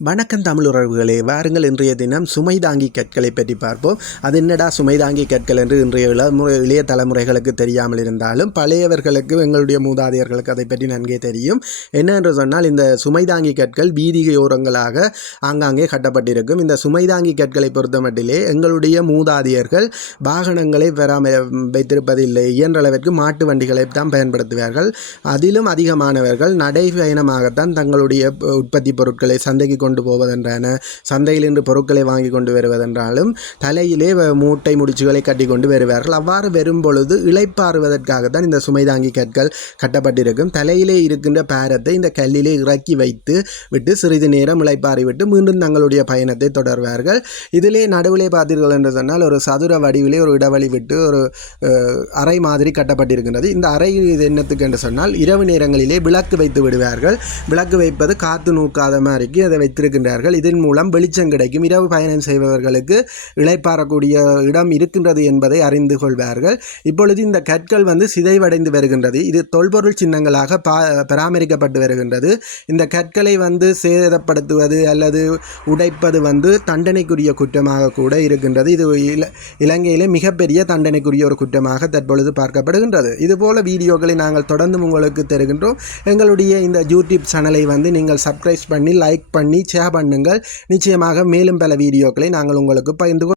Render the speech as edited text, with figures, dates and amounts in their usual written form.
வணக்கம் தமிழ் உறவுகளே, வாருங்கள் இன்றைய தினம் சுமை தாங்கி கற்களை பற்றி பார்ப்போம். அது என்னடா சுமை தாங்கி கற்கள் என்று இன்றைய இளைய தலைமுறைகளுக்கு தெரியாமல் இருந்தாலும் பழையவர்களுக்கு, எங்களுடைய மூதாதையர்களுக்கு அதை பற்றி நன்கே தெரியும். என்னென்று சொன்னால், இந்த சுமை தாங்கி கற்கள் வீதியோரங்களாக ஆங்காங்கே கட்டப்பட்டிருக்கும். இந்த சுமை தாங்கி கற்களை பொறுத்த மட்டிலே எங்களுடைய மூதாதையர்கள் வாகனங்களை வைத்திருப்பதில்லை. இயன்றளவிற்கு மாட்டு வண்டிகளை தான் பயன்படுத்துவார்கள். அதிலும் அதிகமானவர்கள் நடைபயணமாகத்தான் தங்களுடைய உற்பத்தி பொருட்களை சந்தைக்கு கொண்டு போவதென்றான, சந்தையில் இன்று பொருட்களை வாங்கி கொண்டு வருவதென்றாலும் தலையிலே மூட்டை முடிச்சுகளை கட்டி கொண்டு வருவார்கள். அவ்வாறு வரும் பொழுது இளைப்பாறுவதற்காகத்தான் இந்த சுமைதாங்கி கற்கள் கட்டப்பட்டிருக்கும். தலையிலே இருக்கின்ற பாரத்தை இந்த கல்லிலே இறக்கி வைத்து விட்டு சிறிது நேரம் இளைப்பாறி விட்டு மீண்டும் தங்களுடைய பயணத்தை தொடர்வார்கள். இதிலே நடுவிலே பார்த்தீர்கள் என்று சொன்னால், ஒரு சதுர வடிவிலே ஒரு இடைவெளி விட்டு ஒரு அறை மாதிரி கட்டப்பட்டிருக்கின்றது. இந்த அறை இது என்னத்துக்கு என்று சொன்னால், இரவு நேரங்களிலே விளக்கு வைத்து விடுவார்கள். விளக்கு வைப்பது காற்று நூக்காத மாதிரிக்கு அதை வைத்திருக்கின்றார்கள். இதன் மூலம் வெளிச்சம் கிடைக்கும். இரவு பயணம் செய்பவர்களுக்கு இளைப்பாறக்கூடிய இடம் இருக்கின்றது என்பதை அறிந்து கொள்வார்கள். இப்பொழுது இந்த கற்கள் சிதைவடைந்து வருகின்றது. இது தொல்பொருள் சின்னங்களாக பராமரிக்கப்பட்டு வருகின்றது. இந்த கற்களை சேதப்படுத்துவது அல்லது உடைப்பது தண்டனைக்குரிய குற்றமாக கூட இருக்கின்றது. இது இலங்கையிலே மிகப்பெரிய தண்டனைக்குரிய ஒரு குற்றமாக தற்பொழுது பார்க்கப்படுகின்றது. இதுபோல வீடியோக்களை நாங்கள் தொடர்ந்து உங்களுக்கு தருகின்றோம். எங்களுடைய இந்த யூடியூப் சேனலை நீங்கள் சப்ஸ்கிரைப் பண்ணி, லைக் பண்ணி, ஷேர் பண்ணுங்கள். நிச்சயமாக மேலும் பல வீடியோக்களை நாங்கள் உங்களுக்கு பகிர்ந்து